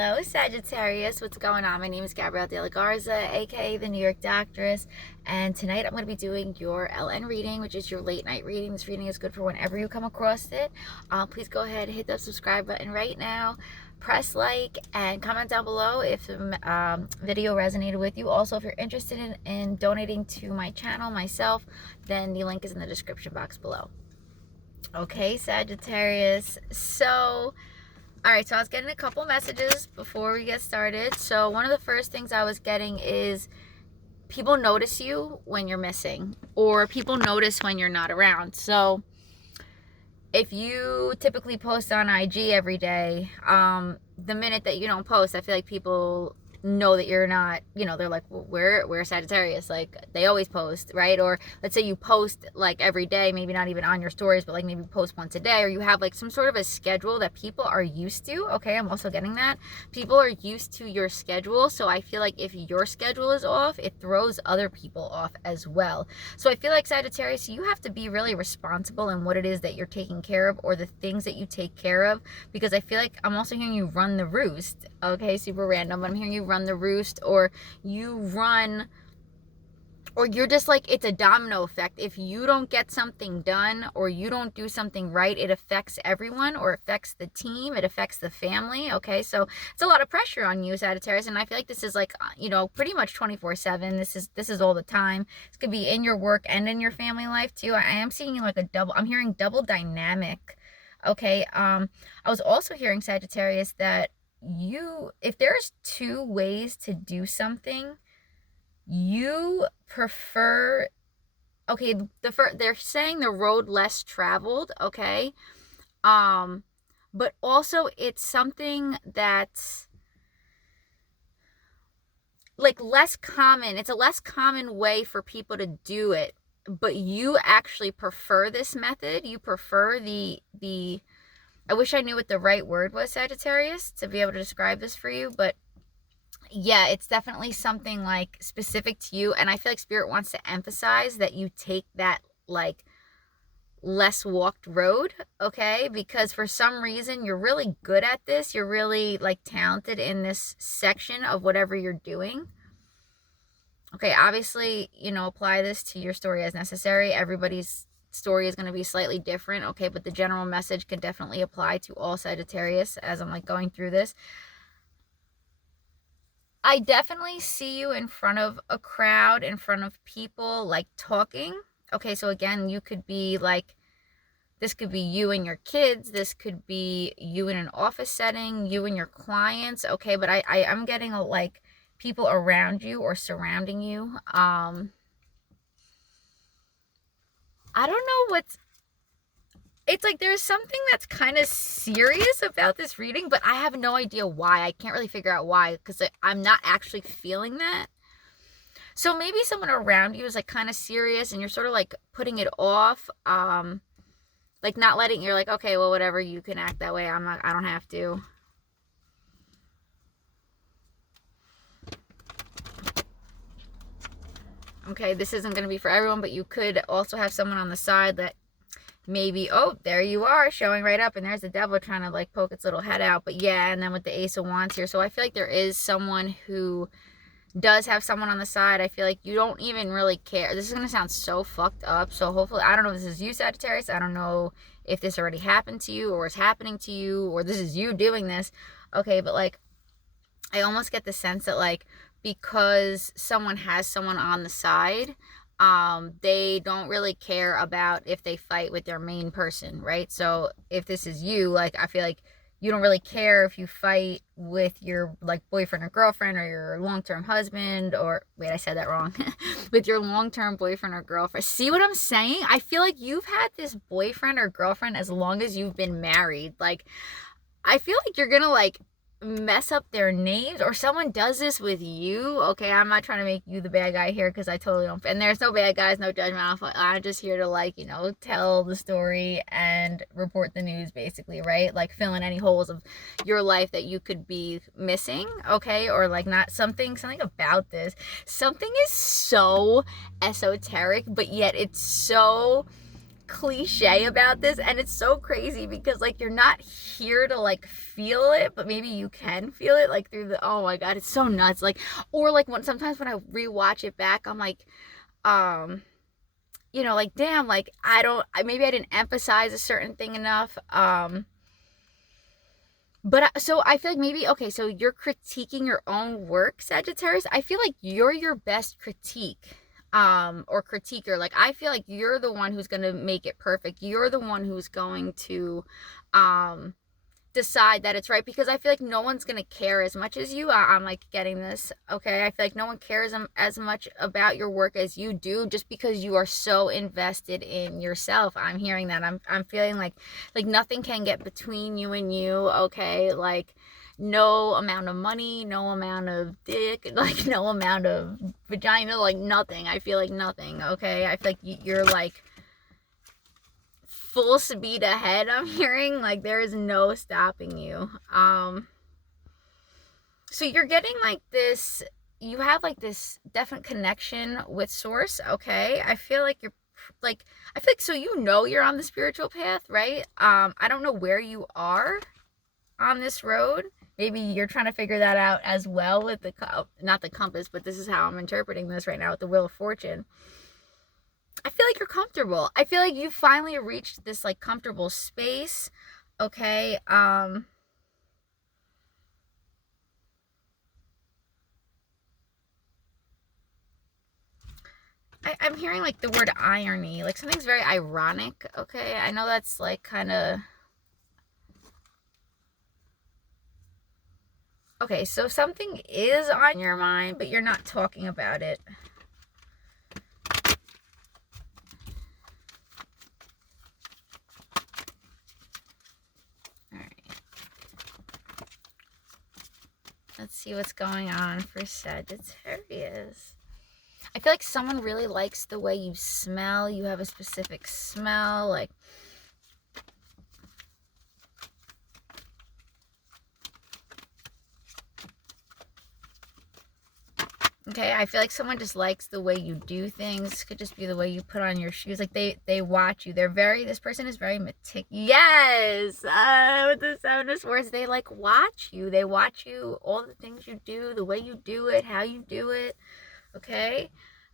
Hello, Sagittarius. What's going on? My name is Gabrielle De La Garza, aka the New York Doctress, and tonight I'm going to be doing your LN reading, which is your late night reading. This reading is good for whenever you come across it. Please go ahead and hit the subscribe button right now. Press like and comment down below if the video resonated with you. Also, if you're interested in donating to my channel, myself, then the link is in the description box below. Okay, Sagittarius. So all right, so I was getting a couple messages before we get started. So one of the first things I was getting is people notice you when you're missing, or people notice when you're not around. So if you typically post on IG every day, the minute that you don't post, I feel like people know that you're not, they're like, well, we're Sagittarius, like they always post, right? Or let's say you post like every day, maybe not even on your stories, but like maybe post once a day, or you have like some sort of a schedule that people are used to. Okay, I'm also getting that people are used to your schedule. So I feel like if your schedule is off, it throws other people off as well. So I feel like Sagittarius, you have to be really responsible in what it is that you're taking care of, or the things that you take care of, because I feel like I'm also hearing you run the roost. Okay, super random, but I'm hearing you run the roost, or you run, or you're just like, it's a domino effect. If you don't get something done, or you don't do something right, it affects everyone, or affects the team, it affects the family. Okay, so it's a lot of pressure on you, Sagittarius, and I feel like this is like, pretty much 24/7. This is all the time. This could be in your work and in your family life too. I am seeing like I'm hearing double dynamic. Okay, I was also hearing, Sagittarius, that if there's two ways to do something, you prefer, okay, they're saying the road less traveled, okay, but also it's something that's like less common. It's a less common way for people to do it, but you actually prefer this method. You prefer the I wish I knew what the right word was, Sagittarius, to be able to describe this for you. But yeah, it's definitely something like specific to you. And I feel like Spirit wants to emphasize that you take that like less walked road, okay? Because for some reason, you're really good at this. You're really like talented in this section of whatever you're doing. Okay, obviously, apply this to your story as necessary. Everybody's story is going to be slightly different, okay, but the general message can definitely apply to all Sagittarius as I'm like going through this. I definitely see you in front of a crowd, in front of people, like talking. Okay, so again, you could be like, this could be you and your kids, this could be you in an office setting, you and your clients, okay, but I'm getting like people around you or surrounding you. I don't know it's like there's something that's kind of serious about this reading, but I have no idea why. I can't really figure out why, because I'm not actually feeling that. So maybe someone around you is like kind of serious and you're sort of like putting it off, like not letting, you're like, okay, well, whatever, you can act that way, I don't have to. Okay, this isn't going to be for everyone, but you could also have someone on the side that maybe, oh, there you are, showing right up, and there's the devil trying to like poke its little head out. But yeah, and then with the Ace of Wands here, so I feel like there is someone who does have someone on the side. I feel like you don't even really care. This is going to sound so fucked up, so hopefully, I don't know if this is you, Sagittarius. I don't know if this already happened to you, or is happening to you, or this is you doing this. Okay, but like, I almost get the sense that like, because someone has someone on the side, they don't really care about if they fight with their main person, right? So if this is you, like, I feel like you don't really care if you fight with your like boyfriend or girlfriend, or your long-term husband, or wait, I said that wrong. With your long-term boyfriend or girlfriend. See what I'm saying? I feel like you've had this boyfriend or girlfriend as long as you've been married. Like, I feel like you're gonna like mess up their names, or someone does this with you. Okay, I'm not trying to make you the bad guy here, because I totally don't, and there's no bad guys, no judgment. I'm just here to like, tell the story and report the news, basically, right? Like fill in any holes of your life that you could be missing, okay? Or like not something about this. Something is so esoteric, but yet it's so cliche about this, and it's so crazy because like you're not here to like feel it, but maybe you can feel it like through the, oh my god, it's so nuts. Like, or like sometimes when I rewatch it back, I'm like, you know, like, damn, like maybe I didn't emphasize a certain thing enough. But so I feel like maybe, okay, so you're critiquing your own work, Sagittarius. I feel like you're your best critique, or critiquer. Like, I feel like you're the one who's going to make it perfect. You're the one who's going to, decide that it's right, because I feel like no one's gonna care as much as you. I'm like getting this, okay? I feel like no one cares as much about your work as you do, just because you are so invested in yourself. I'm hearing that. I'm feeling like nothing can get between you and you, okay? Like, no amount of money, no amount of dick, like no amount of vagina, like nothing. I feel like nothing, okay? I feel like you're like full speed ahead. I'm hearing like there is no stopping you. So you're getting like this, you have like this definite connection with source, okay? I feel like you're like, I feel like, so you know you're on the spiritual path, right? I don't know where you are on this road. Maybe you're trying to figure that out as well with the, not the compass, but this is how I'm interpreting this right now with the Wheel of Fortune. I feel like you're comfortable. I feel like you finally reached this like comfortable space, okay? I'm hearing like the word irony, like something's very ironic, okay? I know that's like kind of, okay, so something is on your mind, but you're not talking about it. Let's see what's going on for Sagittarius. I feel like someone really likes the way you smell. You have a specific smell, like, okay, I feel like someone just likes the way you do things. This could just be the way you put on your shoes. Like, they watch you. This person is very meticulous. Yes! With the Seven of Swords, they, like, watch you. They watch you, all the things you do, the way you do it, how you do it, okay?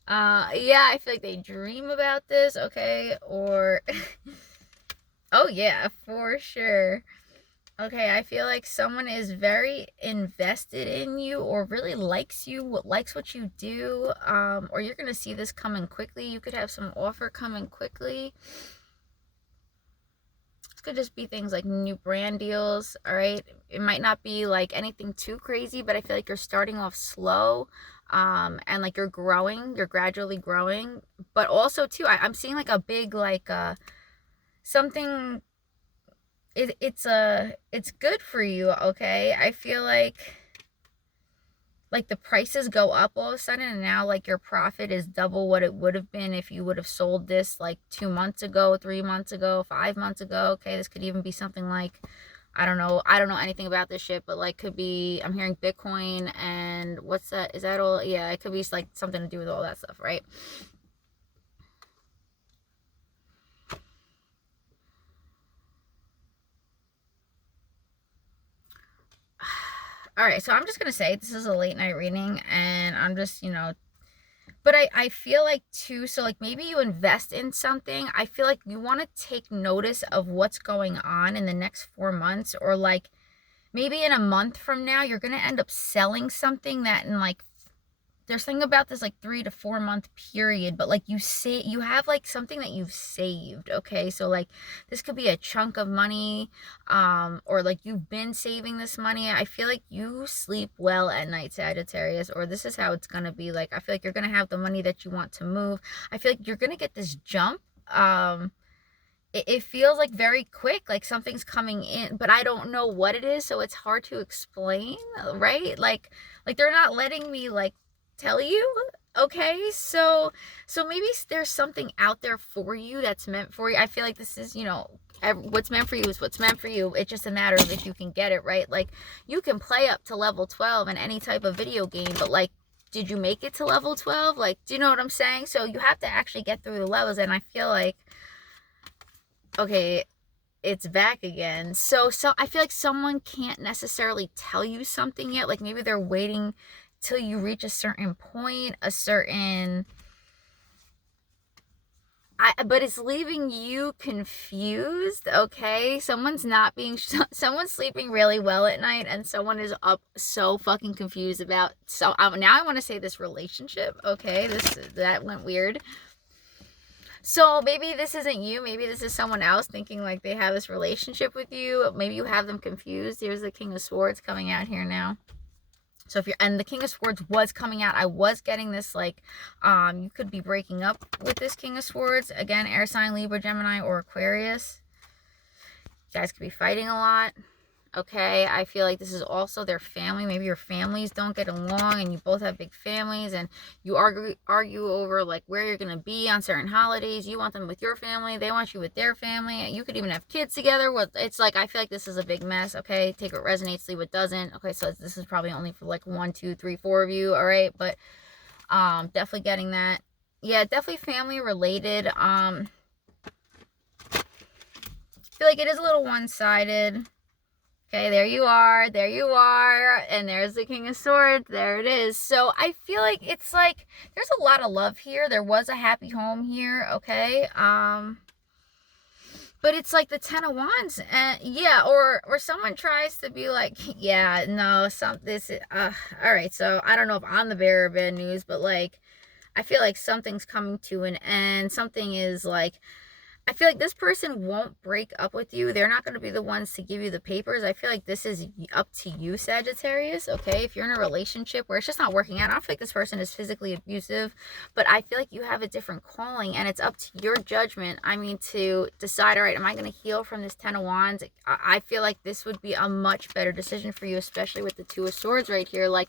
Yeah, I feel like they dream about this, okay? Or, oh, yeah, for sure. Okay, I feel like someone is very invested in you, or really likes you, likes what you do, or you're going to see this coming quickly. You could have some offer coming quickly. This could just be things like new brand deals, all right? It might not be like anything too crazy, but I feel like you're starting off slow, and like you're growing, you're gradually growing. But also, too, I'm seeing like a big, like, something... It's good for you, okay? I feel like the prices go up all of a sudden, and now like your profit is double what it would have been if you would have sold this like 2 months ago, 3 months ago, 5 months ago, okay? This could even be something like, I don't know anything about this shit, but like could be, I'm hearing Bitcoin, and what's that? Is that all? Yeah, it could be like something to do with all that stuff, right? All right, so I'm just going to say this is a late night reading, and I'm just, you know, but I feel like too, so like maybe you invest in something. I feel like you want to take notice of what's going on in the next 4 months, or like maybe in a month from now, you're going to end up selling something that in like, there's something about this like 3 to 4 month period, but like you have like something that you've saved, okay? So like this could be a chunk of money, or like you've been saving this money. I feel like you sleep well at night, Sagittarius, or this is how it's gonna be. Like, I feel like you're gonna have the money that you want to move. I feel like you're gonna get this jump. It feels like very quick, like something's coming in, but I don't know what it is, so it's hard to explain, right? Like they're not letting me like tell you, okay? So maybe there's something out there for you that's meant for you. I feel like this is, you know, what's meant for you is what's meant for you. It's just a matter of if you can get it, right? Like, you can play up to level 12 in any type of video game, but like, did you make it to level 12? Like, do you know what I'm saying? So you have to actually get through the levels, and I feel like okay, it's back again. So I feel like someone can't necessarily tell you something yet. Like maybe they're waiting till you reach a certain point, a certain but it's leaving you confused, okay? Someone's not being someone's sleeping really well at night and someone is up so fucking confused about now I want to say this relationship, okay? That went weird. So maybe this isn't you, maybe this is someone else thinking like they have this relationship with you. Maybe you have them confused. Here's the King of Swords coming out here now. So if you're, and the King of Swords was coming out, I was getting this like, you could be breaking up with this King of Swords. Again, air sign, Libra, Gemini, or Aquarius. You guys could be fighting a lot. Okay, I feel like this is also their family. Maybe your families don't get along and you both have big families and you argue over like where you're going to be on certain holidays. You want them with your family. They want you with their family. You could even have kids together. It's like, I feel like this is a big mess. Okay, take what resonates, leave what doesn't. Okay, so this is probably only for like 1, 2, 3, 4 of you. All right, but definitely getting that. Yeah, definitely family related. I feel like it is a little one-sided. Okay, there you are, and there's the King of Swords, there it is. So I feel like it's like, there's a lot of love here, there was a happy home here, okay, but it's like the Ten of Wands, and yeah, or someone tries to be like, yeah, no, alright, so I don't know if I'm the bearer of bad news, but like, I feel like something's coming to an end, something is like, I feel like this person won't break up with you. They're not going to be the ones to give you the papers. I feel like this is up to you, Sagittarius, okay? If you're in a relationship where it's just not working out, I don't feel like this person is physically abusive, but I feel like you have a different calling, and it's up to your judgment, I mean, to decide, all right, am I going to heal from this Ten of Wands? I feel like this would be a much better decision for you, especially with the Two of Swords right here. Like,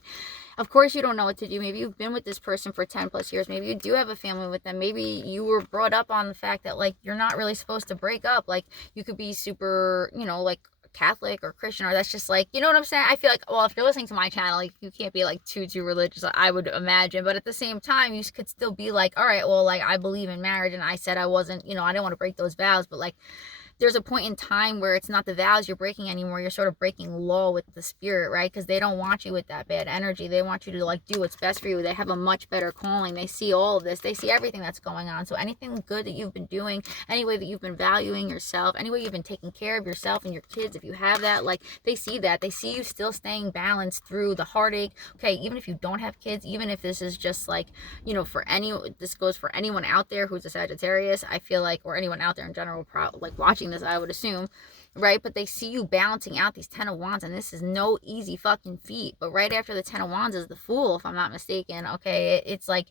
of course you don't know what to do. Maybe you've been with this person for 10 plus years. Maybe you do have a family with them. Maybe you were brought up on the fact that like you're not really supposed to break up. Like you could be super, you know, like Catholic or Christian, or that's just like, you know what I'm saying? I feel like, well, if you're listening to my channel, like you can't be like too religious, I would imagine, but at the same time you could still be like, all right, well, like I believe in marriage and I said I wasn't, you know, I didn't want to break those vows, but like there's a point in time where it's not the vows you're breaking anymore. You're sort of breaking law with the spirit, right? Because they don't want you with that bad energy. They want you to like do what's best for you. They have a much better calling. They see all of this. They see everything that's going on. So anything good that you've been doing, any way that you've been valuing yourself, any way you've been taking care of yourself and your kids, if you have that, like they see that. They see you still staying balanced through the heartache. Okay, even if you don't have kids, even if this is just like, you know, this goes for anyone out there who's a Sagittarius, I feel like, or anyone out there in general, like watching this, I would assume, right? But they see you balancing out these Ten of Wands, and this is no easy fucking feat. But right after the Ten of Wands is the Fool, if I'm not mistaken. Okay, it's like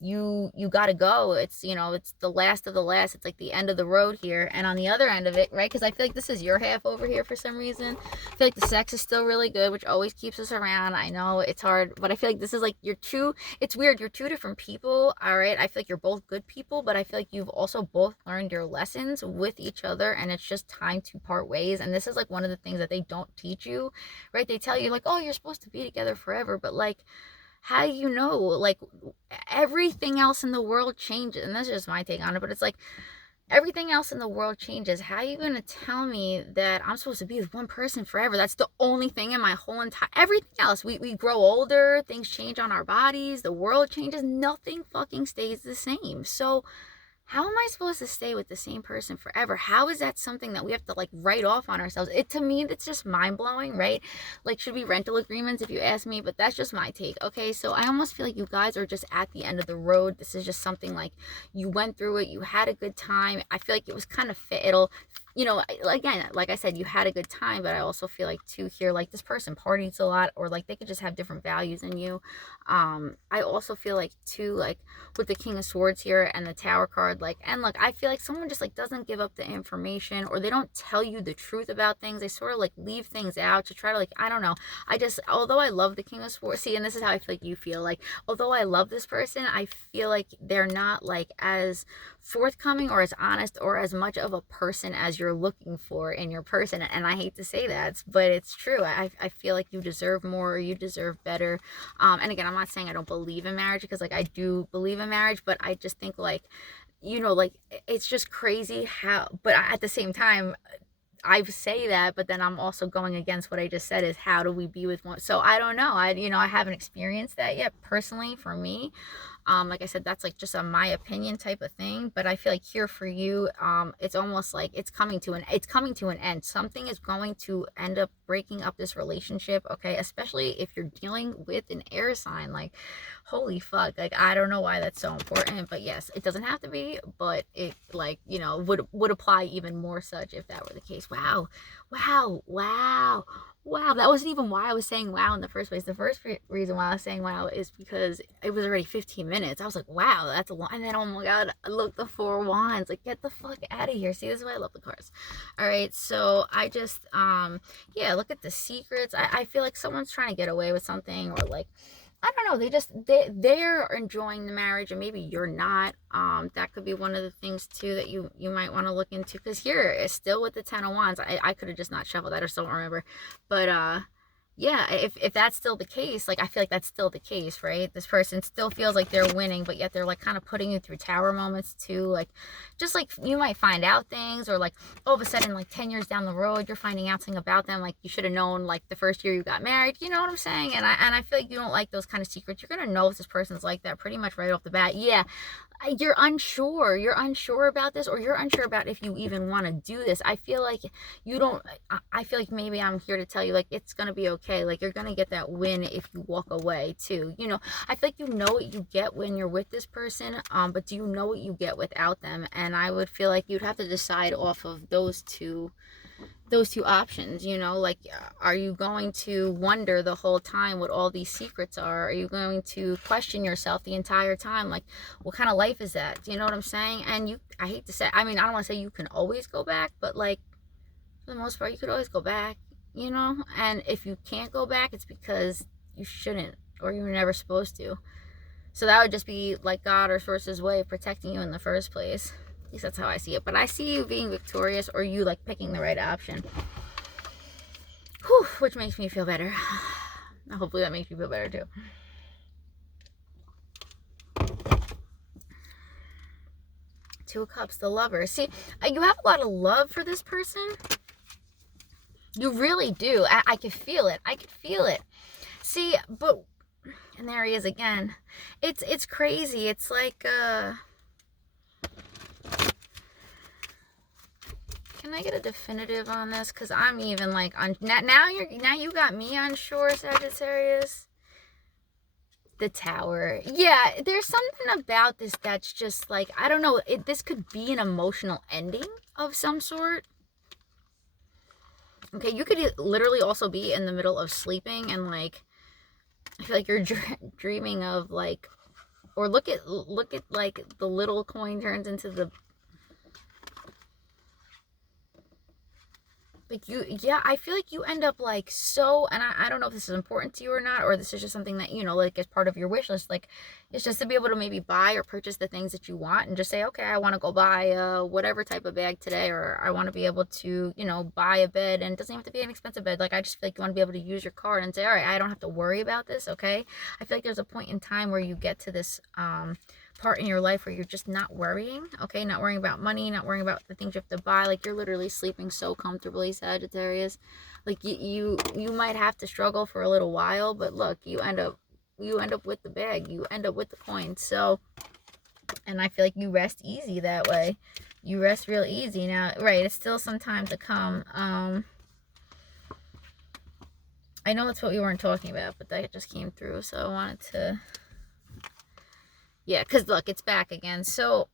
you gotta go. It's, you know, it's the last of the last. It's like the end of the road here. And on the other end of it, right, because I feel like this is your half over here for some reason. I feel like the sex is still really good, which always keeps us around. I know it's hard, but I feel like this is like it's weird, you're two different people, all right? I feel like you're both good people, but I feel like you've also both learned your lessons with each other, and it's just time to part ways. And this is like one of the things that they don't teach you, right? They tell you like, oh, you're supposed to be together forever, but like, how do you know? Like everything else in the world changes, and that's just my take on it, but it's like everything else in the world changes. How are you going to tell me that I'm supposed to be with one person forever? That's the only thing in my whole entire, everything else, we grow older, things change on our bodies, the world changes, nothing fucking stays the same. So how am I supposed to stay with the same person forever? How is that something that we have to like write off on ourselves? To me, that's just mind-blowing, right? Like, should be rental agreements if you ask me, but that's just my take. Okay, so I almost feel like you guys are just at the end of the road. This is just something like you went through it, you had a good time. I feel like it was kind of fatal. You know, again, like I said, you had a good time, but I also feel like too here, like this person parties a lot, or like they could just have different values than you. I also feel like too, like with the King of Swords here and the Tower card, like, and look, I feel like someone just like doesn't give up the information, or they don't tell you the truth about things. They sort of like leave things out to try to like, I don't know. Although I love the King of Swords, see, and this is how I feel like you feel, like, although I love this person, I feel like they're not like as forthcoming or as honest or as much of a person as you're looking for in your person. And I hate to say that, but it's true. I feel like you deserve more, or you deserve better. And again, I'm not saying I don't believe in marriage, because like I do believe in marriage, but I just think like you know, like, it's just crazy how, but at the same time, I say that, but then I'm also going against what I just said is how do we be with one? So I don't know. I haven't experienced that yet personally for me. Like I said, that's like just a my opinion type of thing, but I feel like here for you, it's almost like it's coming to an end. Something is going to end up breaking up this relationship, okay? Especially if you're dealing with an air sign. Like, holy fuck, like, I don't know why that's so important, but yes, it doesn't have to be, but it, like, you know, would apply even more such if that were the case. Wow, wow, wow. Wow, that wasn't even why I was saying wow in the first place. The first reason why I was saying wow is because it was already 15 minutes. I was like, wow, that's a lot. And then, oh my God, look, the 4 wands. Like, get the fuck out of here. See, this is why I love the cards. All right, so I just, yeah, look at the secrets. I feel like someone's trying to get away with something, or like, I don't know, they're enjoying the marriage and maybe you're not. That could be one of the things too that you might want to look into, because here it's still with the 10 of wands. I could have just not shuffled that, or still don't remember, but yeah, if that's still the case, like, I feel like that's still the case, right? This person still feels like they're winning, but yet they're like kind of putting you through tower moments too. Like, just like you might find out things, or like all of a sudden, like 10 years down the road, you're finding out something about them like you should have known like the first year you got married. You know what I'm saying? And I feel like you don't like those kind of secrets. You're gonna know if this person's like that pretty much right off the bat. Yeah, you're unsure about this, or you're unsure about if you even want to do this. I feel like you don't, I feel like maybe I'm here to tell you, like, it's gonna be okay. Like, you're gonna get that win if you walk away too. You know, I feel like you know what you get when you're with this person, but do you know what you get without them? And I would feel like you'd have to decide off of those two options. You know, like, are you going to wonder the whole time what all these secrets are? Are you going to question yourself the entire time, like, what kind of life is that? Do you know what I'm saying? And I hate to say, I mean, I don't want to say you can always go back, but like, for the most part, you could always go back, you know? And if you can't go back, it's because you shouldn't, or you were never supposed to. So that would just be like God or Source's way of protecting you in the first place. At least that's how I see it. But I see you being victorious, or you like picking the right option. Whew, which makes me feel better. Hopefully that makes you feel better too. Two of Cups, the Lover. See, you have a lot of love for this person. You really do. I could feel it. I could feel it. See, but, and there he is again. It's crazy. It's like, can I get a definitive on this? Because I'm even like, now you got me unsure, Sagittarius. The Tower. Yeah, there's something about this that's just like, I don't know, this could be an emotional ending of some sort. Okay, you could literally also be in the middle of sleeping and like, I feel like you're dreaming of like, or look at like the little coin turns into the, like, yeah, I feel like you end up like so, and I don't know if this is important to you or not, or this is just something that, you know, like, as part of your wish list. Like, it's just to be able to maybe buy or purchase the things that you want, and just say, okay, I want to go buy whatever type of bag today, or I want to be able to, you know, buy a bed, and it doesn't have to be an expensive bed. Like, I just feel like you want to be able to use your card and say, all right, I don't have to worry about this, okay? I feel like there's a point in time where you get to this part in your life where you're just not worrying, okay? Not worrying about money, not worrying about the things you have to buy. Like, you're literally sleeping so comfortably, Sagittarius. Like, you might have to struggle for a little while, but look, you end up with the bag, you end up with the coin. So, and I feel like you rest easy that way. You rest real easy. Now, right, it's still some time to come. I know that's what we weren't talking about, but that just came through, so I wanted to, yeah, because look, it's back again. So,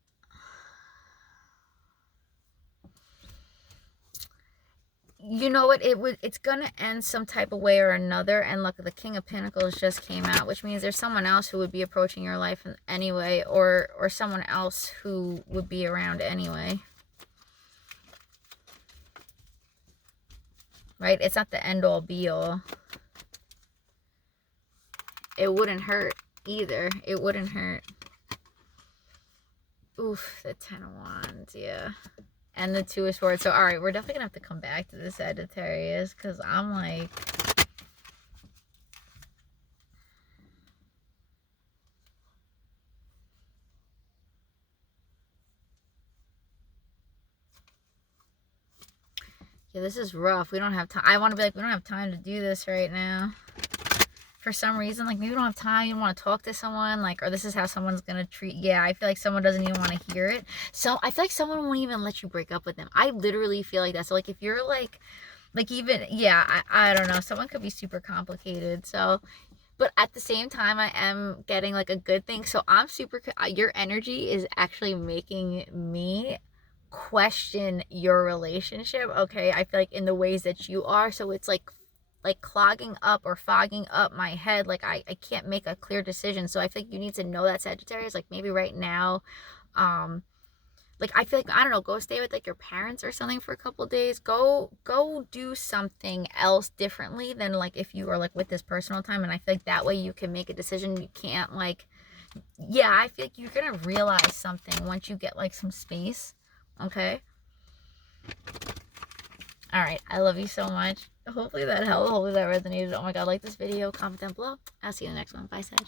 you know what, it's gonna end some type of way or another. And look, the King of Pentacles just came out, which means there's someone else who would be approaching your life anyway, or someone else who would be around anyway, right? It's not the end all be all. It wouldn't hurt either. It wouldn't hurt. Oof, the 10 of Wands, yeah. And the 2 of Swords. So, all right, we're definitely going to have to come back to the Sagittarius, because I'm like, Yeah, this is rough. We don't have time. I want to be like, we don't have time to do this right now. For some reason, like, maybe we don't have time. You don't want to talk to someone, like, or this is how someone's gonna treat. Yeah, I feel like someone doesn't even want to hear it. So I feel like someone won't even let you break up with them. I literally feel like that. So, like, if you're like even, yeah, I don't know. Someone could be super complicated. So, but at the same time, I am getting like a good thing. So I'm super, your energy is actually making me question your relationship. Okay. I feel like in the ways that you are. So it's like clogging up or fogging up my head. Like I can't make a clear decision. So I think you need to know that, Sagittarius, like maybe right now, like I feel like, I don't know, go stay with like your parents or something for a couple of days. Go do something else differently than like if you are like with this personal time. And I feel like that way you can make a decision. You can't like, yeah, I feel like you're gonna realize something once you get like some space. Okay. All right, I love you so much. Hopefully that helped. Hopefully that resonated. Oh my god, like this video, comment down below. I'll see you in the next one. Bye, Sag.